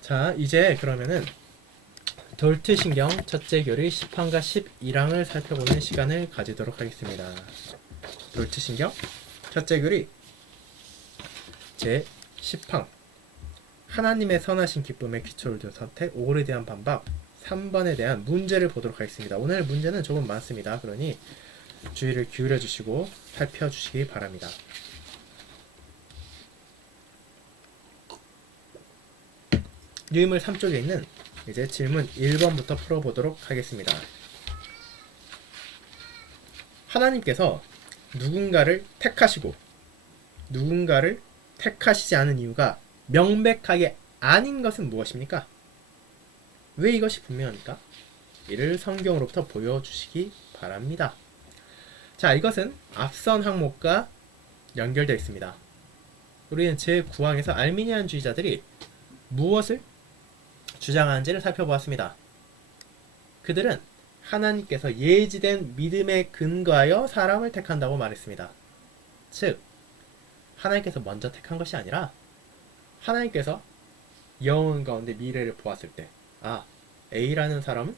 자, 이제 그러면은 돌트신경 첫째 교리 10항과 11항을 살펴보는 시간을 가지도록 하겠습니다. 돌트신경 첫째 교리 제 10항 하나님의 선하신 기쁨의 기초를 둔 선택 5에 대한 반박 3번에 대한 문제를 보도록 하겠습니다. 오늘 문제는 조금 많습니다. 그러니 주의를 기울여 주시고 살펴주시기 바랍니다. 유인물 3쪽에 있는 이제 질문 1번부터 풀어보도록 하겠습니다. 하나님께서 누군가를 택하시고 누군가를 택하시지 않은 이유가 명백하게 아닌 것은 무엇입니까? 왜 이것이 분명합니까? 이를 성경으로부터 보여주시기 바랍니다. 자, 이것은 앞선 항목과 연결되어 있습니다. 우리는 제9항에서 알미니안주의자들이 무엇을 주장하는지를 살펴보았습니다. 그들은 하나님께서 예지된 믿음에 근거하여 사람을 택한다고 말했습니다. 즉, 하나님께서 먼저 택한 것이 아니라 하나님께서 영혼 가운데 미래를 보았을 때 A라는 사람은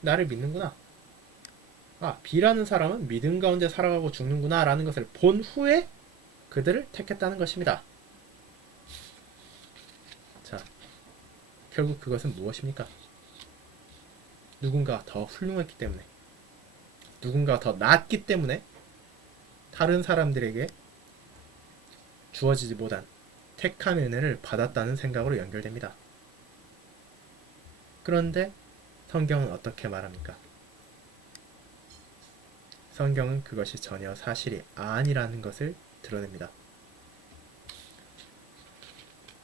나를 믿는구나. B라는 사람은 믿음 가운데 살아가고 죽는구나 라는 것을 본 후에 그들을 택했다는 것입니다. 자, 결국 그것은 무엇입니까? 누군가 더 훌륭했기 때문에, 누군가 더 낫기 때문에 다른 사람들에게 주어지지 못한 택한 은혜를 받았다는 생각으로 연결됩니다. 그런데 성경은 어떻게 말합니까? 성경은 그것이 전혀 사실이 아니라는 것을 드러냅니다.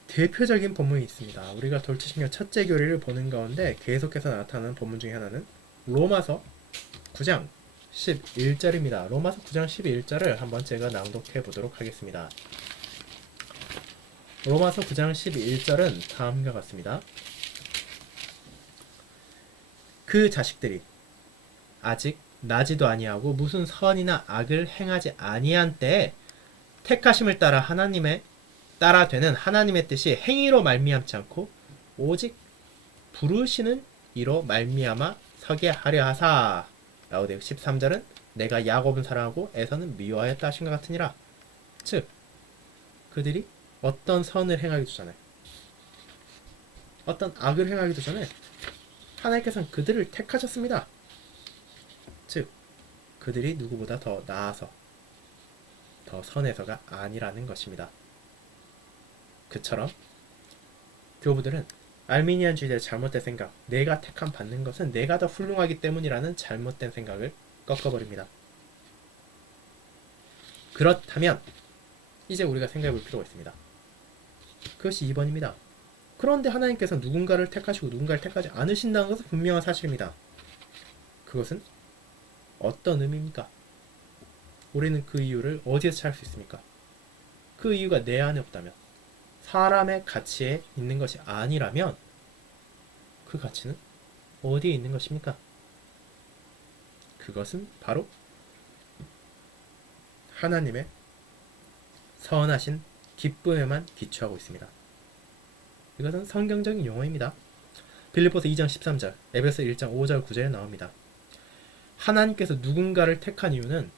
대표적인 본문이 있습니다. 우리가 돌트신경 첫째 교리를 보는 가운데 계속해서 나타나는 본문 중에 하나는 로마서 9장 11절입니다. 로마서 9장 11절을 한번 제가 낭독해 보도록 하겠습니다. 로마서 9장 11절은 다음과 같습니다. 그 자식들이 아직 나지도 아니하고 무슨 선이나 악을 행하지 아니한 때에 택하심을 따라 되는 하나님의 뜻이 행위로 말미암지 않고 오직 부르시는 이로 말미암아 서게 하려 하사. 라오데오 13절은 내가 야곱은 사랑하고 에서는 미워하였다 하신 것 같으니라. 즉 그들이 어떤 선을 행하기도 전에 어떤 악을 행하기도 전에 하나님께서는 그들을 택하셨습니다. 즉 그들이 누구보다 더 나아서 더 선해서가 아니라는 것입니다. 그처럼 교부들은 알미니안주의자의 잘못된 생각, 내가 택함 받는 것은 내가 더 훌륭하기 때문이라는 잘못된 생각을 꺾어버립니다. 그렇다면 이제 우리가 생각해 볼 필요가 있습니다. 그것이 2번입니다. 그런데 하나님께서 누군가를 택하시고 누군가를 택하지 않으신다는 것은 분명한 사실입니다. 그것은 어떤 의미입니까? 우리는 그 이유를 어디에서 찾을 수 있습니까? 그 이유가 내 안에 없다면, 사람의 가치에 있는 것이 아니라면 그 가치는 어디에 있는 것입니까? 그것은 바로 하나님의 선하신 기쁨에만 기초하고 있습니다. 이것은 성경적인 용어입니다. 빌립보서 2장 13절, 에베소 1장 5절 9절에 나옵니다. 하나님께서 누군가를 택한 이유는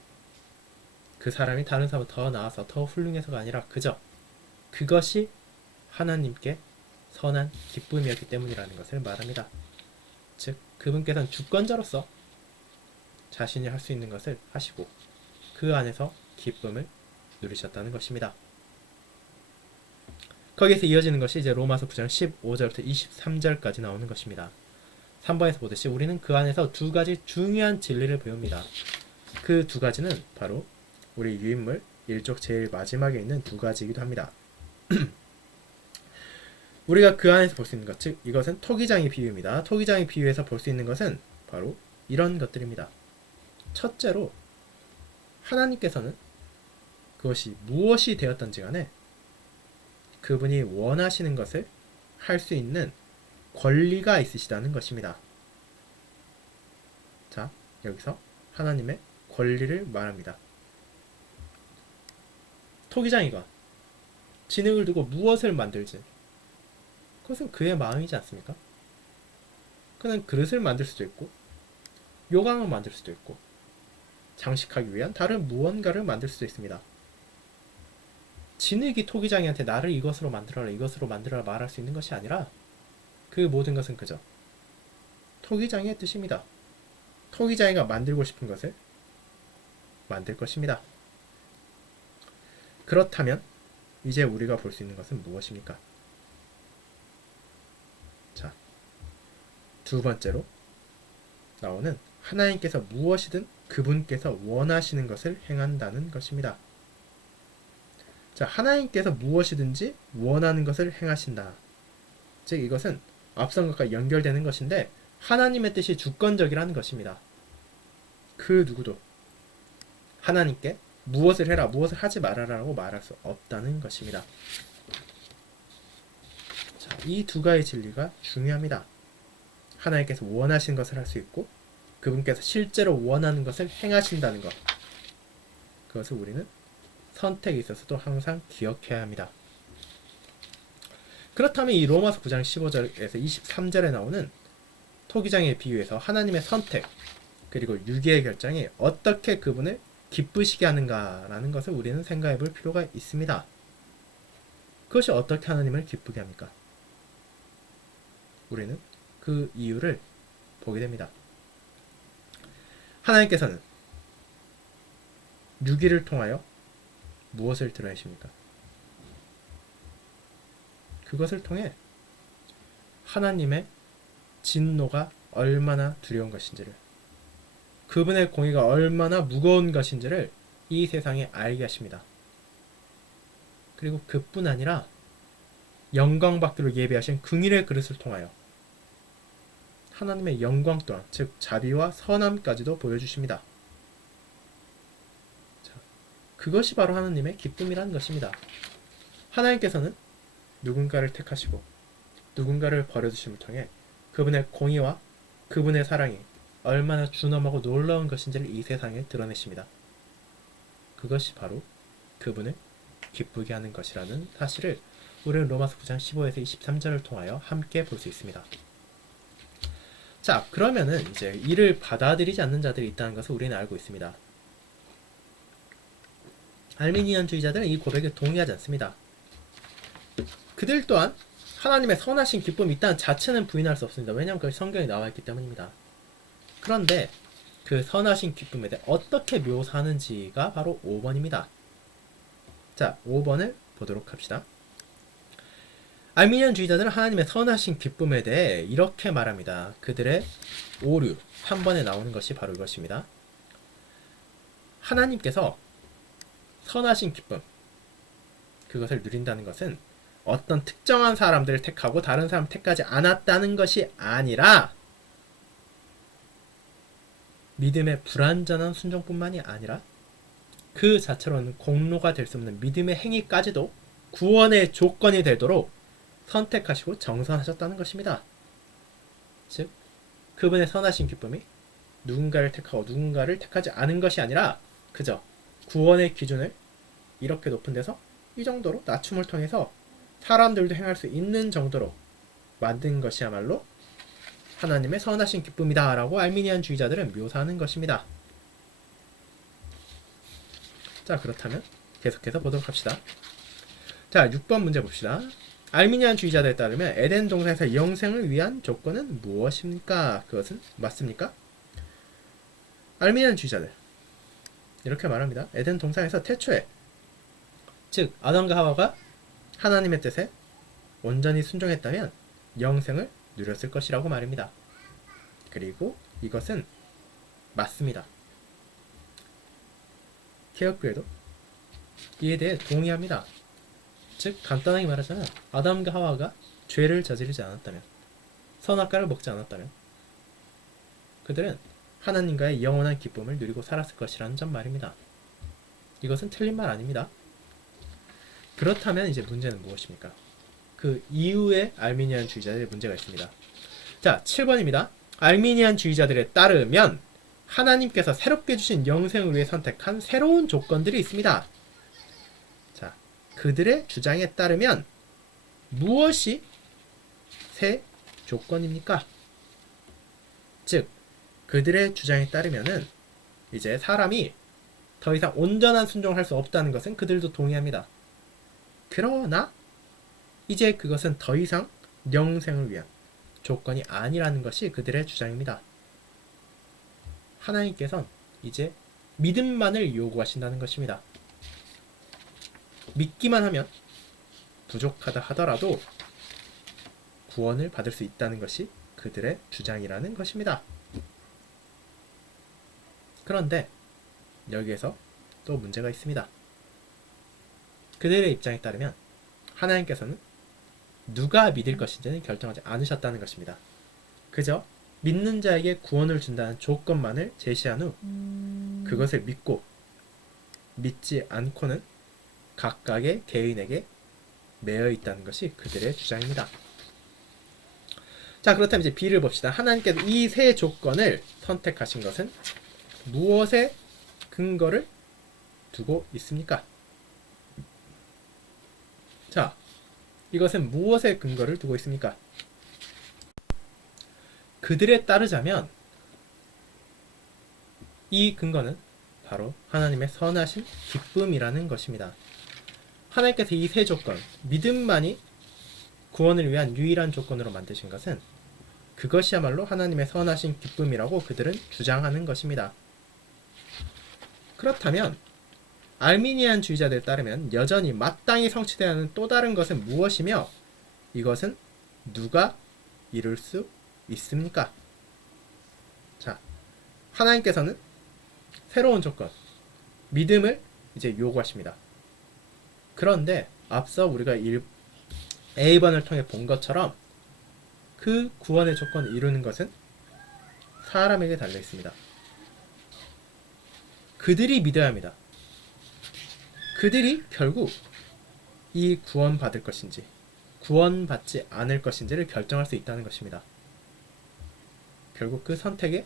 그 사람이 다른 사람보다 더 나아서 더 훌륭해서가 아니라 그저 그것이 하나님께 선한 기쁨이었기 때문이라는 것을 말합니다. 즉 그분께서는 주권자로서 자신이 할 수 있는 것을 하시고 그 안에서 기쁨을 누리셨다는 것입니다. 거기에서 이어지는 것이 이제 로마서 9장 15절부터 23절까지 나오는 것입니다. 3번에서 보듯이 우리는 그 안에서 두 가지 중요한 진리를 배웁니다. 그 두 가지는 바로 우리 유인물 1쪽 제일 마지막에 있는 두 가지이기도 합니다. 우리가 그 안에서 볼 수 있는 것, 즉 이것은 토기장의 비유입니다. 토기장의 비유에서 볼 수 있는 것은 바로 이런 것들입니다. 첫째로 하나님께서는 그것이 무엇이 되었던지 간에 그분이 원하시는 것을 할 수 있는 권리가 있으시다는 것입니다. 자, 여기서 하나님의 권리를 말합니다. 토기장이가 진흙을 두고 무엇을 만들지 그것은 그의 마음이지 않습니까? 그는 그릇을 만들 수도 있고 요강을 만들 수도 있고 장식하기 위한 다른 무언가를 만들 수도 있습니다. 진흙이 토기장이한테 나를 이것으로 만들어라 이것으로 만들어라 말할 수 있는 것이 아니라 그 모든 것은 그저 토기장의 뜻입니다. 토기장이가 만들고 싶은 것을 만들 것입니다. 그렇다면 이제 우리가 볼 수 있는 것은 무엇입니까? 자, 두 번째로 나오는 하나님께서 무엇이든 그분께서 원하시는 것을 행한다는 것입니다. 자, 하나님께서 무엇이든지 원하는 것을 행하신다. 즉 이것은 앞선 것과 연결되는 것인데 하나님의 뜻이 주권적이라는 것입니다. 그 누구도 하나님께 무엇을 해라, 무엇을 하지 말아라라고 말할 수 없다는 것입니다. 자, 이 두 가지 진리가 중요합니다. 하나님께서 원하시는 것을 할 수 있고 그분께서 실제로 원하는 것을 행하신다는 것. 그것을 우리는 선택에 있어서도 항상 기억해야 합니다. 그렇다면 이 로마서 9장 15절에서 23절에 나오는 토기장에 비유해서 하나님의 선택 그리고 유기의 결정이 어떻게 그분을 기쁘시게 하는가라는 것을 우리는 생각해 볼 필요가 있습니다. 그것이 어떻게 하나님을 기쁘게 합니까? 우리는 그 이유를 보게 됩니다. 하나님께서는 유기를 통하여 무엇을 드러내십니까? 그것을 통해 하나님의 진노가 얼마나 두려운 것인지를 그분의 공의가 얼마나 무거운 것인지를 이 세상에 알게 하십니다. 그리고 그뿐 아니라 영광 받기로 예비하신 긍휼의 그릇을 통하여 하나님의 영광 또한 즉 자비와 선함까지도 보여주십니다. 자, 그것이 바로 하나님의 기쁨이라는 것입니다. 하나님께서는 누군가를 택하시고 누군가를 버려두심을 통해 그분의 공의와 그분의 사랑이 얼마나 준엄하고 놀라운 것인지를 이 세상에 드러내십니다. 그것이 바로 그분을 기쁘게 하는 것이라는 사실을 우리는 로마서 9장 15에서 23절을 통하여 함께 볼 수 있습니다. 자, 그러면은 이제 이를 받아들이지 않는 자들이 있다는 것을 우리는 알고 있습니다. 알미니안주의자들은 이 고백에 동의하지 않습니다. 그들 또한 하나님의 선하신 기쁨이 있다는 자체는 부인할 수 없습니다. 왜냐하면 그것이 성경에 나와 있기 때문입니다. 그런데 그 선하신 기쁨에 대해 어떻게 묘사하는지가 바로 5번입니다. 자, 5번을 보도록 합시다. 알미니안주의자들은 하나님의 선하신 기쁨에 대해 이렇게 말합니다. 그들의 오류 3번에 나오는 것이 바로 이것입니다. 하나님께서 선하신 기쁨 그것을 누린다는 것은 어떤 특정한 사람들을 택하고 다른 사람을 택하지 않았다는 것이 아니라 믿음의 불완전한 순종뿐만이 아니라 그 자체로는 공로가 될 수 없는 믿음의 행위까지도 구원의 조건이 되도록 선택하시고 정선하셨다는 것입니다. 즉 그분의 선하신 기쁨이 누군가를 택하고 누군가를 택하지 않은 것이 아니라 그저 구원의 기준을 이렇게 높은 데서 이 정도로 낮춤을 통해서 사람들도 행할 수 있는 정도로 만든 것이야말로 하나님의 선하신 기쁨이다 라고 알미니안주의자들은 묘사하는 것입니다. 자, 그렇다면 계속해서 보도록 합시다. 자, 6번 문제 봅시다. 알미니안주의자들에 따르면 에덴 동산에서 영생을 위한 조건은 무엇입니까? 그것은 맞습니까? 알미니안주의자들 이렇게 말합니다. 에덴 동산에서 태초에 즉 아담과 하와가 하나님의 뜻에 온전히 순종했다면 영생을 누렸을 것이라고 말입니다. 그리고 이것은 맞습니다. 개혁교회도 이에 대해 동의합니다. 즉 간단하게 말하자면 아담과 하와가 죄를 저지르지 않았다면 선악과를 먹지 않았다면 그들은 하나님과의 영원한 기쁨을 누리고 살았을 것이라는 점 말입니다. 이것은 틀린 말 아닙니다. 그렇다면 이제 문제는 무엇입니까? 그 이후에 알미니안주의자들의 문제가 있습니다. 자, 7번입니다. 알미니안주의자들에 따르면 하나님께서 새롭게 주신 영생을 위해 선택한 새로운 조건들이 있습니다. 자, 그들의 주장에 따르면 무엇이 새 조건입니까? 즉 그들의 주장에 따르면은 이제 사람이 더 이상 온전한 순종을 할 수 없다는 것은 그들도 동의합니다. 그러나 이제 그것은 더 이상 영생을 위한 조건이 아니라는 것이 그들의 주장입니다. 하나님께서는 이제 믿음만을 요구하신다는 것입니다. 믿기만 하면 부족하다 하더라도 구원을 받을 수 있다는 것이 그들의 주장이라는 것입니다. 그런데 여기에서 또 문제가 있습니다. 그들의 입장에 따르면 하나님께서는 누가 믿을 것인지는 결정하지 않으셨다는 것입니다. 그저 믿는 자에게 구원을 준다는 조건만을 제시한 후 그것을 믿고 믿지 않고는 각각의 개인에게 매여 있다는 것이 그들의 주장입니다. 자, 그렇다면 이제 B를 봅시다. 하나님께서 이 세 조건을 선택하신 것은 무엇에 근거를 두고 있습니까? 자, 이것은 무엇에 근거를 두고 있습니까? 그들에 따르자면 이 근거는 바로 하나님의 선하신 기쁨이라는 것입니다. 하나님께서 이 세 조건, 믿음만이 구원을 위한 유일한 조건으로 만드신 것은 그것이야말로 하나님의 선하신 기쁨이라고 그들은 주장하는 것입니다. 그렇다면 알미니안 주의자들에 따르면 여전히 마땅히 성취되어야 하는 또 다른 것은 무엇이며 이것은 누가 이룰 수 있습니까? 자, 하나님께서는 새로운 조건, 믿음을 이제 요구하십니다. 그런데 앞서 우리가 A번을 통해 본 것처럼 그 구원의 조건을 이루는 것은 사람에게 달려 있습니다. 그들이 믿어야 합니다. 그들이 결국 이 구원받을 것인지 구원받지 않을 것인지를 결정할 수 있다는 것입니다. 결국 그 선택의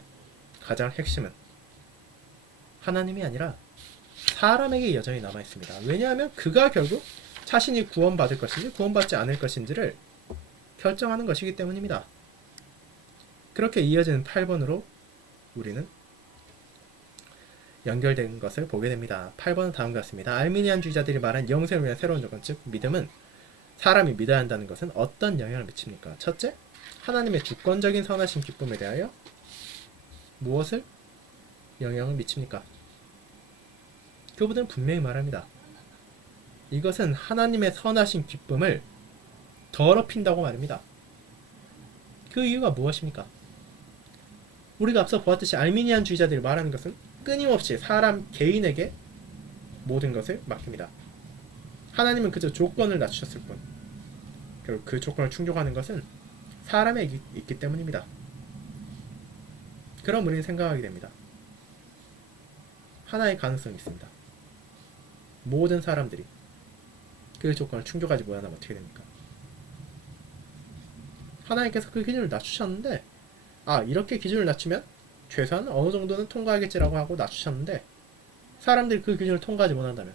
가장 핵심은 하나님이 아니라 사람에게 여전히 남아 있습니다. 왜냐하면 그가 결국 자신이 구원받을 것인지 구원받지 않을 것인지를 결정하는 것이기 때문입니다. 그렇게 이어지는 8번으로 우리는 연결된 것을 보게 됩니다. 8번은 다음과 같습니다. 알미니안주의자들이 말한 영생을 위한 새로운 조건, 즉 믿음은 사람이 믿어야 한다는 것은 어떤 영향을 미칩니까? 첫째, 하나님의 주권적인 선하신 기쁨에 대하여 무엇을 영향을 미칩니까? 그분들은 분명히 말합니다. 이것은 하나님의 선하신 기쁨을 더럽힌다고 말입니다. 그 이유가 무엇입니까? 우리가 앞서 보았듯이 알미니안주의자들이 말하는 것은 끊임없이 사람 개인에게 모든 것을 맡깁니다. 하나님은 그저 조건을 낮추셨을 뿐 결국 그 조건을 충족하는 것은 사람에게 있기 때문입니다. 그럼 우리는 생각하게 됩니다. 하나의 가능성이 있습니다. 모든 사람들이 그 조건을 충족하지 못한다면 어떻게 됩니까? 하나님께서 그 기준을 낮추셨는데 이렇게 기준을 낮추면 최소한 어느 정도는 통과하겠지라고 하고 낮추셨는데 사람들이 그 기준을 통과하지 못한다면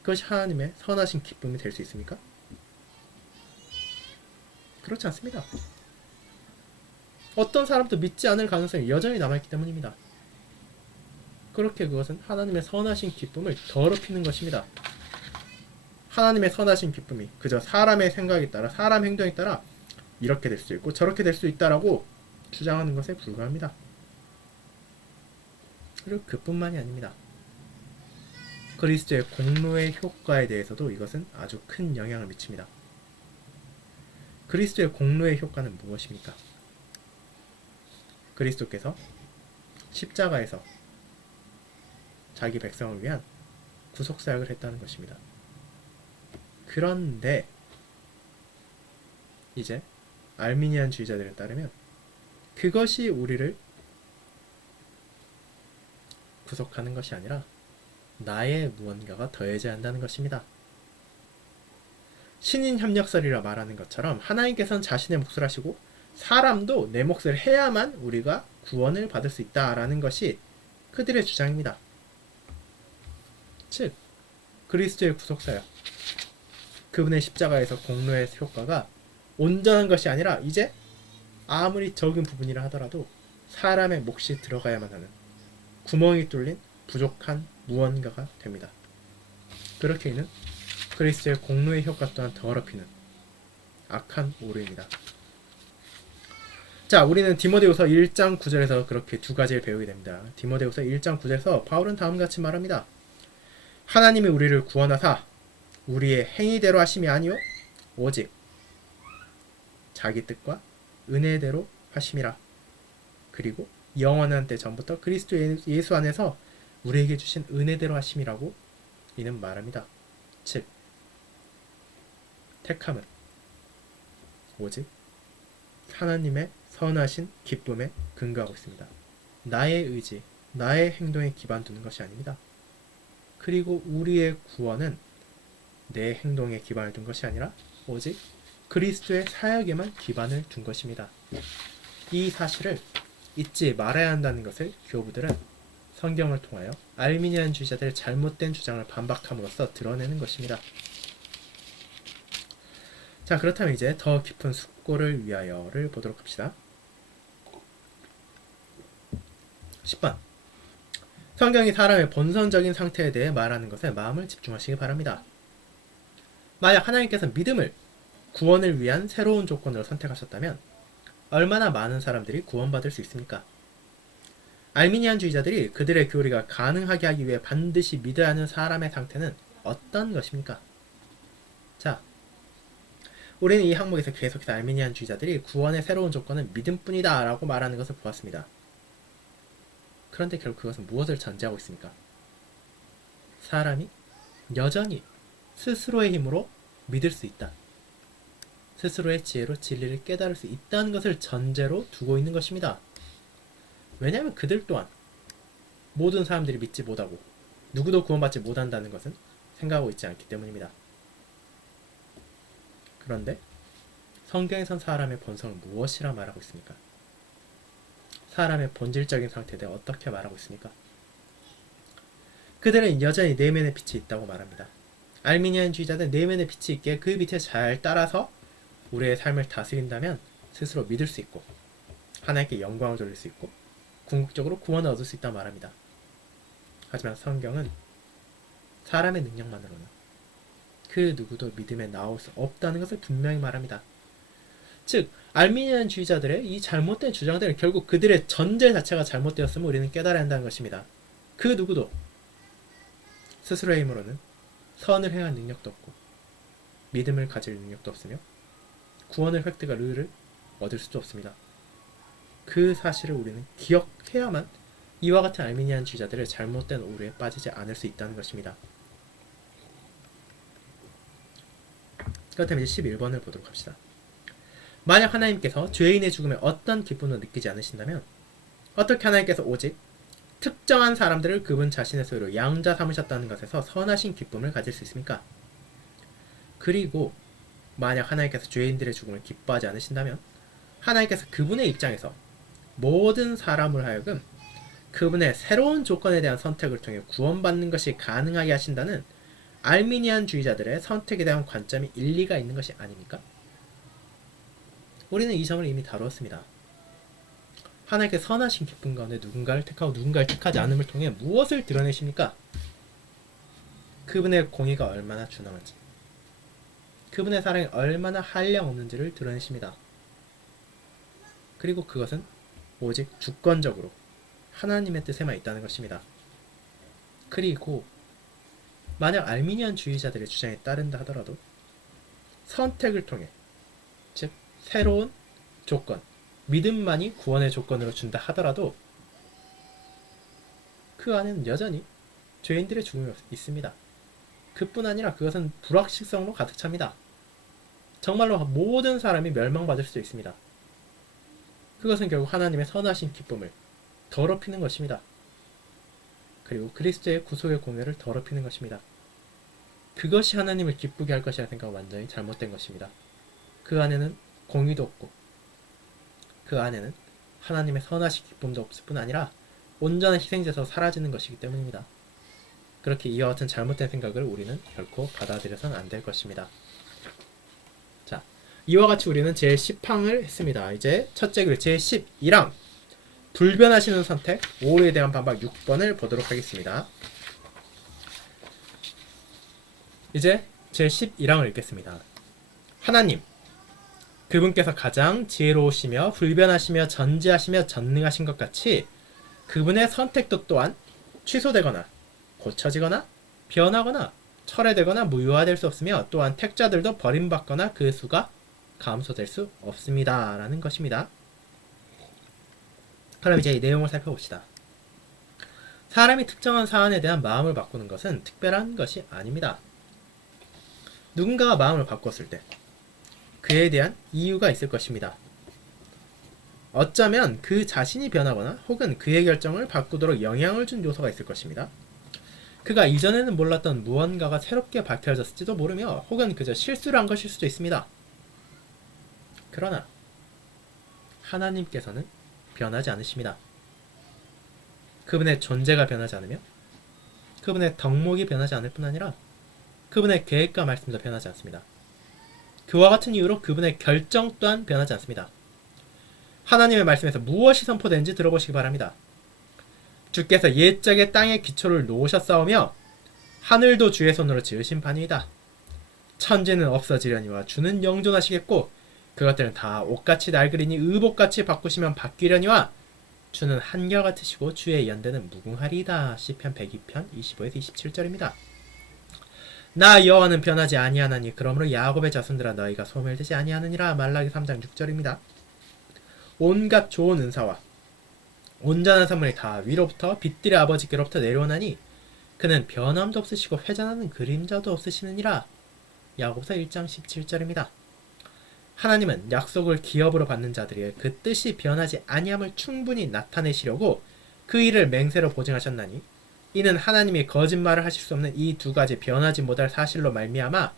그것이 하나님의 선하신 기쁨이 될 수 있습니까? 그렇지 않습니다. 어떤 사람도 믿지 않을 가능성이 여전히 남아있기 때문입니다. 그렇게 그것은 하나님의 선하신 기쁨을 더럽히는 것입니다. 하나님의 선하신 기쁨이 그저 사람의 생각에 따라 사람 행동에 따라 이렇게 될 수 있고 저렇게 될 수 있다라고 주장하는 것에 불과합니다. 그리고 그뿐만이 아닙니다. 그리스도의 공로의 효과에 대해서도 이것은 아주 큰 영향을 미칩니다. 그리스도의 공로의 효과는 무엇입니까? 그리스도께서 십자가에서 자기 백성을 위한 구속사역을 했다는 것입니다. 그런데 이제 알미니안 주의자들에 따르면 그것이 우리를 구속하는 것이 아니라 나의 무언가가 더해져야 한다는 것입니다. 신인 협력설이라 말하는 것처럼 하나님께서는 자신의 몫을 하시고 사람도 내 몫을 해야만 우리가 구원을 받을 수 있다라는 것이 그들의 주장입니다. 즉 그리스도의 구속사역, 그분의 십자가에서 공로의 효과가 온전한 것이 아니라 이제 아무리 적은 부분이라 하더라도 사람의 몫이 들어가야만 하는 구멍이 뚫린 부족한 무언가가 됩니다. 그렇게 이는 그리스도의 공로의 효과 또한 더럽히는 악한 오류입니다. 자, 우리는 디모데후서 1장 9절에서 그렇게 두 가지를 배우게 됩니다. 디모데후서 1장 9절에서 바울은 다음같이 말합니다. 하나님이 우리를 구원하사 우리의 행위대로 하심이 아니요 오직 자기 뜻과 은혜대로 하심이라. 그리고 영원한 때 전부터 그리스도 예수 안에서 우리에게 주신 은혜대로 하심이라고 이는 말합니다. 즉 택함은 오직 하나님의 선하신 기쁨에 근거하고 있습니다. 나의 의지, 나의 행동에 기반 두는 것이 아닙니다. 그리고 우리의 구원은 내 행동에 기반을 둔 것이 아니라 오직 그리스도의 사역에만 기반을 둔 것입니다. 이 사실을 잊지 말아야 한다는 것을 교부들은 성경을 통하여 알미니안주의자들의 잘못된 주장을 반박함으로써 드러내는 것입니다. 자, 그렇다면 이제 더 깊은 숙고를 위하여를 보도록 합시다. 10번. 성경이 사람의 본선적인 상태에 대해 말하는 것에 마음을 집중하시기 바랍니다. 만약 하나님께서 믿음을 구원을 위한 새로운 조건으로 선택하셨다면 얼마나 많은 사람들이 구원받을 수 있습니까? 알미니안주의자들이 그들의 교리가 가능하게 하기 위해 반드시 믿어야 하는 사람의 상태는 어떤 것입니까? 자, 우리는 이 항목에서 계속해서 알미니안주의자들이 구원의 새로운 조건은 믿음뿐이다 라고 말하는 것을 보았습니다. 그런데 결국 그것은 무엇을 전제하고 있습니까? 사람이 여전히 스스로의 힘으로 믿을 수 있다. 스스로의 지혜로 진리를 깨달을 수 있다는 것을 전제로 두고 있는 것입니다. 왜냐하면 그들 또한 모든 사람들이 믿지 못하고 누구도 구원받지 못한다는 것은 생각하고 있지 않기 때문입니다. 그런데 성경에선 사람의 본성을 무엇이라 말하고 있습니까? 사람의 본질적인 상태에 대해 어떻게 말하고 있습니까? 그들은 여전히 내면의 빛이 있다고 말합니다. 알미니안주의자들은 내면의 빛이 있기에 그 빛에 잘 따라서 우리의 삶을 다스린다면 스스로 믿을 수 있고 하나님께 영광을 돌릴 수 있고 궁극적으로 구원을 얻을 수 있다고 말합니다. 하지만 성경은 사람의 능력만으로는 그 누구도 믿음에 나올 수 없다는 것을 분명히 말합니다. 즉 알미니안주의자들의 이 잘못된 주장들은 결국 그들의 전제 자체가 잘못되었음을 우리는 깨달아야 한다는 것입니다. 그 누구도 스스로의 힘으로는 선을 행할 능력도 없고 믿음을 가질 능력도 없으며 구원을 획득할 의를 얻을 수도 없습니다. 그 사실을 우리는 기억해야만 이와 같은 알미니안주의자들의 잘못된 오류에 빠지지 않을 수 있다는 것입니다. 그렇다면 이제 11번을 보도록 합시다. 만약 하나님께서 죄인의 죽음에 어떤 기쁨도 느끼지 않으신다면 어떻게 하나님께서 오직 특정한 사람들을 그분 자신의 소유로 양자 삼으셨다는 것에서 선하신 기쁨을 가질 수 있습니까? 그리고 만약 하나님께서 죄인들의 죽음을 기뻐하지 않으신다면 하나님께서 그분의 입장에서 모든 사람을 하여금 그분의 새로운 조건에 대한 선택을 통해 구원받는 것이 가능하게 하신다는 알미니안주의자들의 선택에 대한 관점이 일리가 있는 것이 아닙니까? 우리는 이 점을 이미 다루었습니다. 하나님께서 선하신 기쁨 가운데 누군가를 택하고 누군가를 택하지 않음을 통해 무엇을 드러내십니까? 그분의 공의가 얼마나 준엄한지, 그분의 사랑이 얼마나 한량없는지를 드러내십니다. 그리고 그것은 오직 주권적으로 하나님의 뜻에만 있다는 것입니다. 그리고 만약 알미니안주의자들의 주장에 따른다 하더라도 선택을 통해, 즉 새로운 조건, 믿음만이 구원의 조건으로 준다 하더라도 그 안에는 여전히 죄인들의 죽음이 있습니다. 그뿐 아니라 그것은 불확실성으로 가득 찹니다. 정말로 모든 사람이 멸망받을 수도 있습니다. 그것은 결국 하나님의 선하신 기쁨을 더럽히는 것입니다. 그리고 그리스도의 구속의 공의를 더럽히는 것입니다. 그것이 하나님을 기쁘게 할 것이라는 생각은 완전히 잘못된 것입니다. 그 안에는 공의도 없고 그 안에는 하나님의 선하신 기쁨도 없을 뿐 아니라 온전한 희생제에서 사라지는 것이기 때문입니다. 그렇게 이와 같은 잘못된 생각을 우리는 결코 받아들여서는 안 될 것입니다. 자, 이와 같이 우리는 제10항을 했습니다. 이제 첫째 글 제11항 불변하시는 선택 5에 대한 반박 6번을 보도록 하겠습니다. 이제 제11항을 읽겠습니다. 하나님, 그분께서 가장 지혜로우시며 불변하시며 전지하시며 전능하신 것 같이 그분의 선택도 또한 취소되거나 고쳐지거나 변하거나 철회되거나 무효화될 수 없으며 또한 택자들도 버림받거나 그 수가 감소될 수 없습니다. 라는 것입니다. 그럼 이제 이 내용을 살펴봅시다. 사람이 특정한 사안에 대한 마음을 바꾸는 것은 특별한 것이 아닙니다. 누군가가 마음을 바꿨을 때 그에 대한 이유가 있을 것입니다. 어쩌면 그 자신이 변하거나 혹은 그의 결정을 바꾸도록 영향을 준 요소가 있을 것입니다. 그가 이전에는 몰랐던 무언가가 새롭게 밝혀졌을지도 모르며 혹은 그저 실수를 한 것일 수도 있습니다. 그러나 하나님께서는 변하지 않으십니다. 그분의 존재가 변하지 않으며 그분의 덕목이 변하지 않을 뿐 아니라 그분의 계획과 말씀도 변하지 않습니다. 그와 같은 이유로 그분의 결정 또한 변하지 않습니다. 하나님의 말씀에서 무엇이 선포되는지 들어보시기 바랍니다. 주께서 옛적에 땅의 기초를 놓으셨사오며 하늘도 주의 손으로 지으신 바니이다. 천지는 없어지려니와 주는 영존하시겠고 그것들은 다 옷같이 낡으리니 의복같이 바꾸시면 바뀌려니와 주는 한결같으시고 주의 연대는 무궁하리이다. 시편 102편 25에서 27절입니다. 나 여호와는 변하지 아니하나니 그러므로 야곱의 자손들아 너희가 소멸되지 아니하느니라. 말라기 3장 6절입니다. 온갖 좋은 은사와 온전한 선물이 다 위로부터 빛들의 아버지께로부터 내려오나니 그는 변함도 없으시고 회전하는 그림자도 없으시느니라. 야고보서 1장 17절입니다. 하나님은 약속을 기업으로 받는 자들의 그 뜻이 변하지 아니함을 충분히 나타내시려고 그 일을 맹세로 보증하셨나니 이는 하나님이 거짓말을 하실 수 없는 이 두 가지 변하지 못할 사실로 말미암아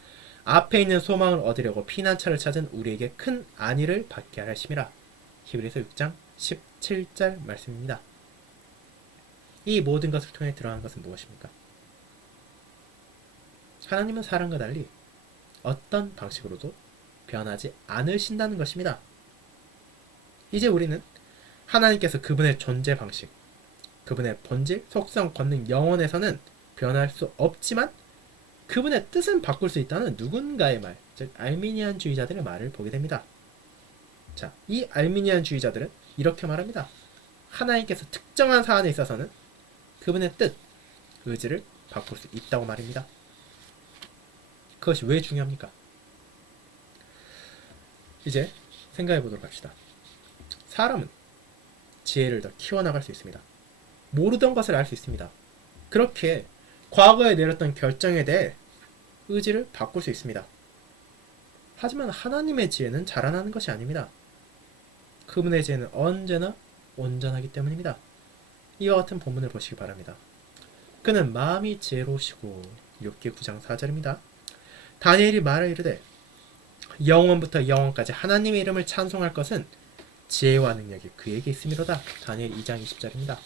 앞에 있는 소망을 얻으려고 피난처를 찾은 우리에게 큰 안위를 받게 하심이라. 히브리서 6장 17절 말씀입니다. 이 모든 것을 통해 드러나는 것은 무엇입니까? 하나님은 사람과 달리 어떤 방식으로도 변하지 않으신다는 것입니다. 이제 우리는 하나님께서 그분의 존재 방식, 그분의 본질, 속성, 권능, 영혼에서는 변할 수 없지만 그분의 뜻은 바꿀 수 있다는 누군가의 말, 즉 알미니안주의자들의 말을 보게 됩니다. 자, 이 알미니안주의자들은 이렇게 말합니다. 하나님께서 특정한 사안에 있어서는 그분의 뜻, 의지를 바꿀 수 있다고 말입니다. 그것이 왜 중요합니까? 이제 생각해 보도록 합시다. 사람은 지혜를 더 키워나갈 수 있습니다. 모르던 것을 알 수 있습니다. 그렇게 과거에 내렸던 결정에 대해 의지를 바꿀 수 있습니다. 하지만 하나님의 지혜는 자라나는 것이 아닙니다. 그분의 지혜는 언제나 온전하기 때문입니다. 이와 같은 본문을 보시기 바랍니다. 그는 마음이 지혜로우시고 욥기 9장 4절입니다. 다니엘이 말을 이르되 영원부터 영원까지 하나님의 이름을 찬송할 것은 지혜와 능력이 그에게 있음이로다. 다니엘 2장 20절입니다.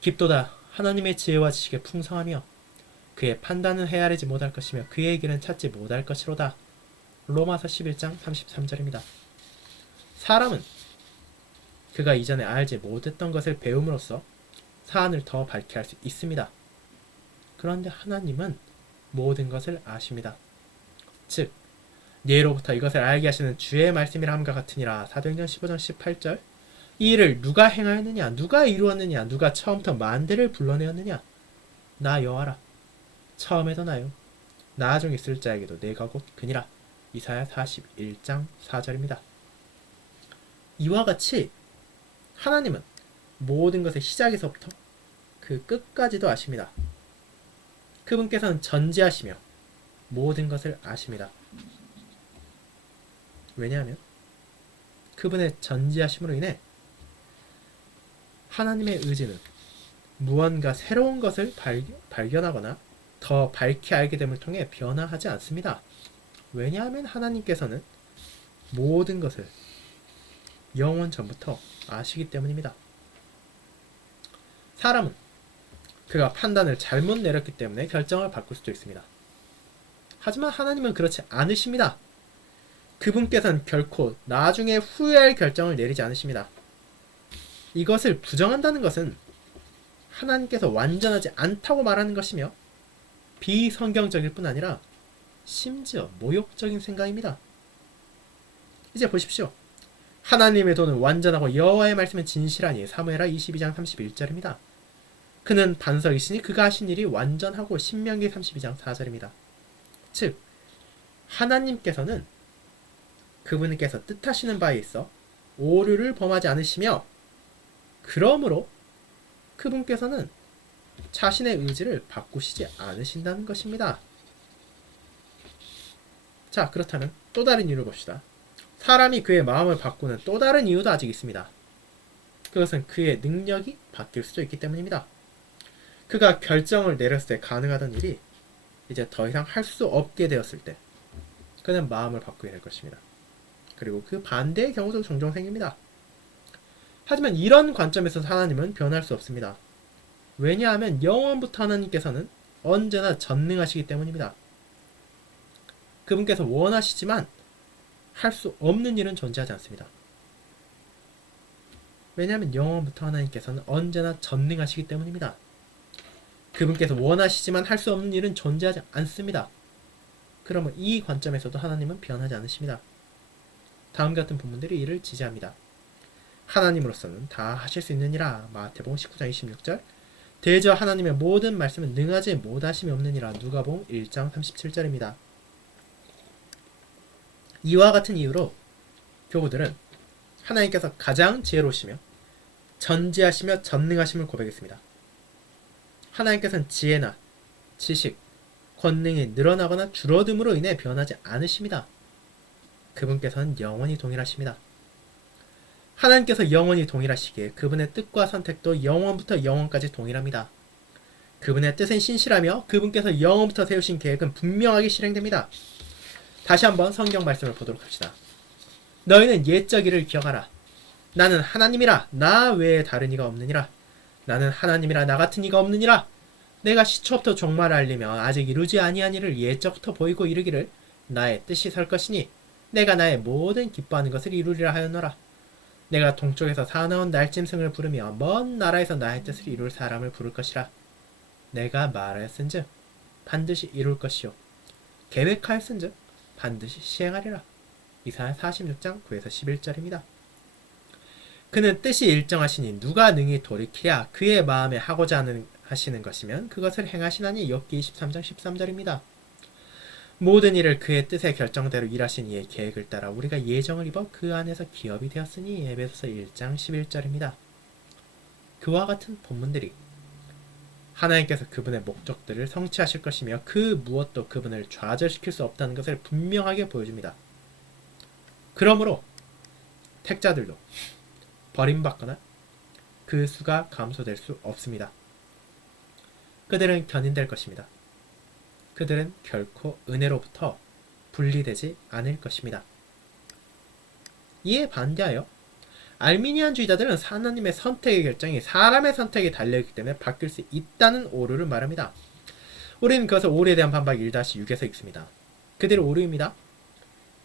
깊도다 하나님의 지혜와 지식의 풍성하며 그의 판단은 헤아리지 못할 것이며 그의 길은 찾지 못할 것이로다. 로마서 11장 33절입니다. 사람은 그가 이전에 알지 못했던 것을 배움으로써 사안을 더 밝게 할 수 있습니다. 그런데 하나님은 모든 것을 아십니다. 즉 예로부터 이것을 알게 하시는 주의 말씀이라 함과 같으니라. 사도행전 15장 18절. 이 일을 누가 행하였느냐, 누가 이루었느냐, 누가 처음부터 만대를 불러내었느냐. 나 여호와라. 처음에도 나요, 나중 있을 자에게도 내가 곧 그니라. 이사야 41장 4절입니다. 이와 같이 하나님은 모든 것의 시작에서부터 그 끝까지도 아십니다. 그분께서는 전지하시며 모든 것을 아십니다. 왜냐하면 그분의 전지하심으로 인해 하나님의 의지는 무언가 새로운 것을 발견하거나 더 밝게 알게 됨을 통해 변화하지 않습니다. 왜냐하면 하나님께서는 모든 것을 영원 전부터 아시기 때문입니다. 사람은 그가 판단을 잘못 내렸기 때문에 결정을 바꿀 수도 있습니다. 하지만 하나님은 그렇지 않으십니다. 그분께서는 결코 나중에 후회할 결정을 내리지 않으십니다. 이것을 부정한다는 것은 하나님께서 완전하지 않다고 말하는 것이며 비성경적일 뿐 아니라 심지어 모욕적인 생각입니다. 이제 보십시오. 하나님의 도는 완전하고 여호와의 말씀은 진실하니 사무엘하 22장 31절입니다. 그는 반석이시니 그가 하신 일이 완전하고 신명기 32장 4절입니다. 즉 하나님께서는 그분께서 뜻하시는 바에 있어 오류를 범하지 않으시며 그러므로 그분께서는 자신의 의지를 바꾸시지 않으신다는 것입니다. 자, 그렇다면 또 다른 이유를 봅시다. 사람이 그의 마음을 바꾸는 또 다른 이유도 아직 있습니다. 그것은 그의 능력이 바뀔 수도 있기 때문입니다. 그가 결정을 내렸을 때 가능하던 일이 이제 더 이상 할 수 없게 되었을 때 그는 마음을 바꾸게 될 것입니다. 그리고 그 반대의 경우도 종종 생깁니다. 하지만 이런 관점에서 하나님은 변할 수 없습니다. 왜냐하면 영원부터 하나님께서는 언제나 전능하시기 때문입니다. 그분께서 원하시지만 할 수 없는 일은 존재하지 않습니다. 왜냐하면 영원부터 하나님께서는 언제나 전능하시기 때문입니다. 그분께서 원하시지만 할 수 없는 일은 존재하지 않습니다. 그러면 이 관점에서도 하나님은 변하지 않으십니다. 다음 같은 본문들이 이를 지지합니다. 하나님으로서는 다 하실 수 있느니라. 마태복음 19장 26절. 대저 하나님의 모든 말씀은 능하지 못하심이 없느니라. 누가복음 1장 37절입니다. 이와 같은 이유로 교우들은 하나님께서 가장 지혜로우시며 전지하시며 전능하심을 고백했습니다. 하나님께서는 지혜나 지식, 권능이 늘어나거나 줄어듦으로 인해 변하지 않으십니다. 그분께서는 영원히 동일하십니다. 하나님께서 영원히 동일하시기에 그분의 뜻과 선택도 영원부터 영원까지 동일합니다. 그분의 뜻은 신실하며 그분께서 영원부터 세우신 계획은 분명하게 실행됩니다. 다시 한번 성경 말씀을 보도록 합시다. 너희는 옛적 일을 기억하라. 나는 하나님이라 나 외에 다른 이가 없느니라. 나는 하나님이라 나 같은 이가 없느니라. 내가 시초부터 종말을 알리며 아직 이루지 아니한 일을 옛적부터 보이고 이르기를 나의 뜻이 설 것이니 내가 나의 모든 기뻐하는 것을 이루리라 하였노라. 내가 동쪽에서 사나운 날짐승을 부르며 먼 나라에서 나의 뜻을 이룰 사람을 부를 것이라. 내가 말하였은즉 반드시 이룰 것이요 계획하였은즉 반드시 시행하리라. 이사야 46장 9에서 11절입니다. 그는 뜻이 일정하시니 누가 능히 돌이키랴. 그의 마음에 하고자 하시는 것이면 그것을 행하시나니 욥기 23장 13절입니다. 모든 일을 그의 뜻의 결정대로 일하신 이의 계획을 따라 우리가 예정을 입어 그 안에서 기업이 되었으니 에베소서 1장 11절입니다. 그와 같은 본문들이 하나님께서 그분의 목적들을 성취하실 것이며 그 무엇도 그분을 좌절시킬 수 없다는 것을 분명하게 보여줍니다. 그러므로 택자들도 버림받거나 그 수가 감소될 수 없습니다. 그들은 견인될 것입니다. 그들은 결코 은혜로부터 분리되지 않을 것입니다. 이에 반대하여 알미니안주의자들은 하나님의 선택의 결정이 사람의 선택에 달려있기 때문에 바뀔 수 있다는 오류를 말합니다. 우리는 그것을 오류에 대한 반박 1-6에서 읽습니다. 그들의 오류입니다.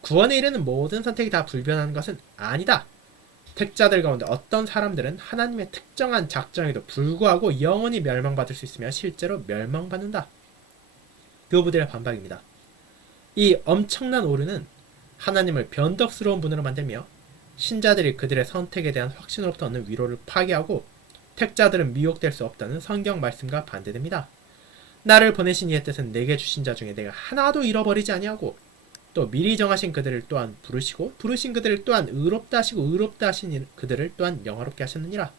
구원에 이르는 모든 선택이 다 불변하는 것은 아니다. 택자들 가운데 어떤 사람들은 하나님의 특정한 작정에도 불구하고 영원히 멸망받을 수 있으며 실제로 멸망받는다. 교부들의 반박입니다. 이 엄청난 오류는 하나님을 변덕스러운 분으로 만들며 신자들이 그들의 선택에 대한 확신으로부터 얻는 위로를 파괴하고 택자들은 미혹될 수 없다는 성경 말씀과 반대됩니다. 나를 보내신 이의 뜻은 내게 주신 자 중에 내가 하나도 잃어버리지 아니하고 또 미리 정하신 그들을 또한 부르시고 부르신 그들을 또한 의롭다 하시고 의롭다 하신 그들을 또한 영화롭게 하셨느니라.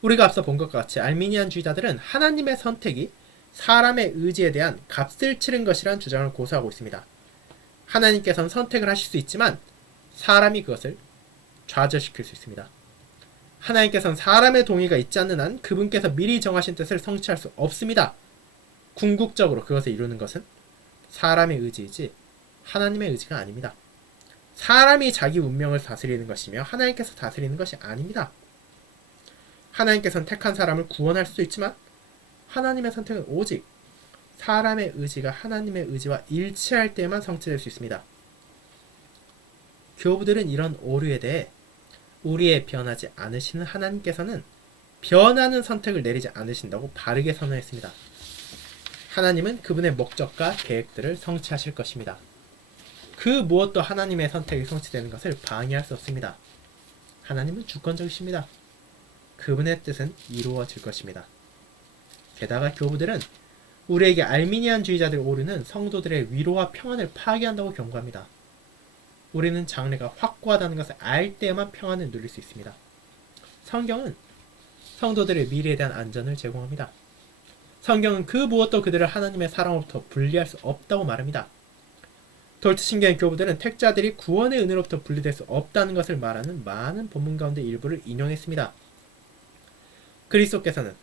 우리가 앞서 본 것과 같이 알미니안주의자들은 하나님의 선택이 사람의 의지에 대한 값을 치른 것이란 주장을 고수하고 있습니다. 하나님께서는 선택을 하실 수 있지만 사람이 그것을 좌절시킬 수 있습니다. 하나님께서는 사람의 동의가 있지 않는 한 그분께서 미리 정하신 뜻을 성취할 수 없습니다. 궁극적으로 그것을 이루는 것은 사람의 의지이지 하나님의 의지가 아닙니다. 사람이 자기 운명을 다스리는 것이며 하나님께서 다스리는 것이 아닙니다. 하나님께서는 택한 사람을 구원할 수도 있지만 하나님의 선택은 오직 사람의 의지가 하나님의 의지와 일치할 때만 성취될 수 있습니다. 교부들은 이런 오류에 대해 우리의 변하지 않으시는 하나님께서는 변하는 선택을 내리지 않으신다고 바르게 선언했습니다. 하나님은 그분의 목적과 계획들을 성취하실 것입니다. 그 무엇도 하나님의 선택이 성취되는 것을 방해할 수 없습니다. 하나님은 주권적이십니다. 그분의 뜻은 이루어질 것입니다. 게다가 교부들은 우리에게 알미니안주의자들의 오류는 성도들의 위로와 평안을 파괴한다고 경고합니다. 우리는 장래가 확고하다는 것을 알 때에만 평안을 누릴 수 있습니다. 성경은 성도들의 미래에 대한 안전을 제공합니다. 성경은 그 무엇도 그들을 하나님의 사랑으로부터 분리할 수 없다고 말합니다. 돌트신경의 교부들은 택자들이 구원의 은혜로부터 분리될 수 없다는 것을 말하는 많은 본문 가운데 일부를 인용했습니다. 그리스도께서는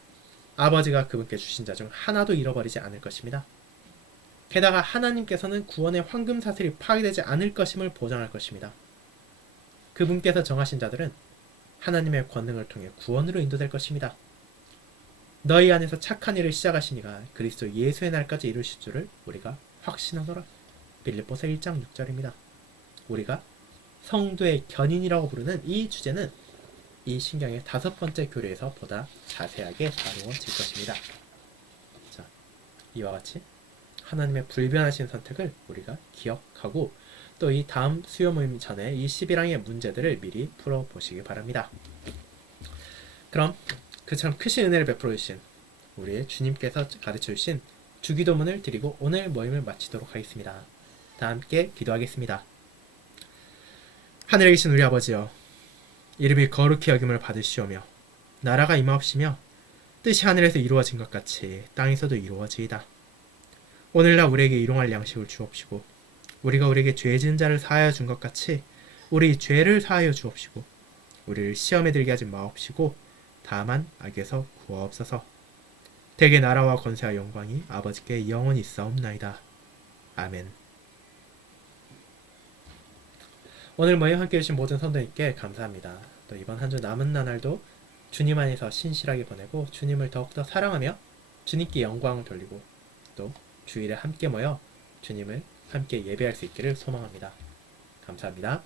아버지가 그분께 주신 자 중 하나도 잃어버리지 않을 것입니다. 게다가 하나님께서는 구원의 황금사슬이 파괴되지 않을 것임을 보장할 것입니다. 그분께서 정하신 자들은 하나님의 권능을 통해 구원으로 인도될 것입니다. 너희 안에서 착한 일을 시작하시니가 그리스도 예수의 날까지 이루실 줄을 우리가 확신하노라. 빌립보서 1장 6절입니다. 우리가 성도의 견인이라고 부르는 이 주제는 이 신경의 5번째 교리에서 보다 자세하게 다루어질 것입니다. 자, 이와 같이 하나님의 불변하신 선택을 우리가 기억하고 또 이 다음 수요 모임 전에 이 11항의 문제들을 미리 풀어보시기 바랍니다. 그럼 그처럼 크신 은혜를 베풀어 주신 우리의 주님께서 가르쳐 주신 주기도문을 드리고 오늘 모임을 마치도록 하겠습니다. 다 함께 기도하겠습니다. 하늘에 계신 우리 아버지여, 이름이 거룩히 여김을 받으시오며 나라가 임하옵시며 뜻이 하늘에서 이루어진 것 같이 땅에서도 이루어지이다. 오늘날 우리에게 일용할 양식을 주옵시고 우리가 우리에게 죄 지은 자를 사하여 준 것 같이 우리 죄를 사하여 주옵시고 우리를 시험에 들게 하지 마옵시고 다만 악에서 구하옵소서. 대개 나라와 권세와 영광이 아버지께 영원히 있사옵나이다. 아멘. 오늘 모임 함께해 주신 모든 성도님께 감사합니다. 또 이번 한 주 남은 나날도 주님 안에서 신실하게 보내고 주님을 더욱더 사랑하며 주님께 영광을 돌리고 또 주일에 함께 모여 주님을 함께 예배할 수 있기를 소망합니다. 감사합니다.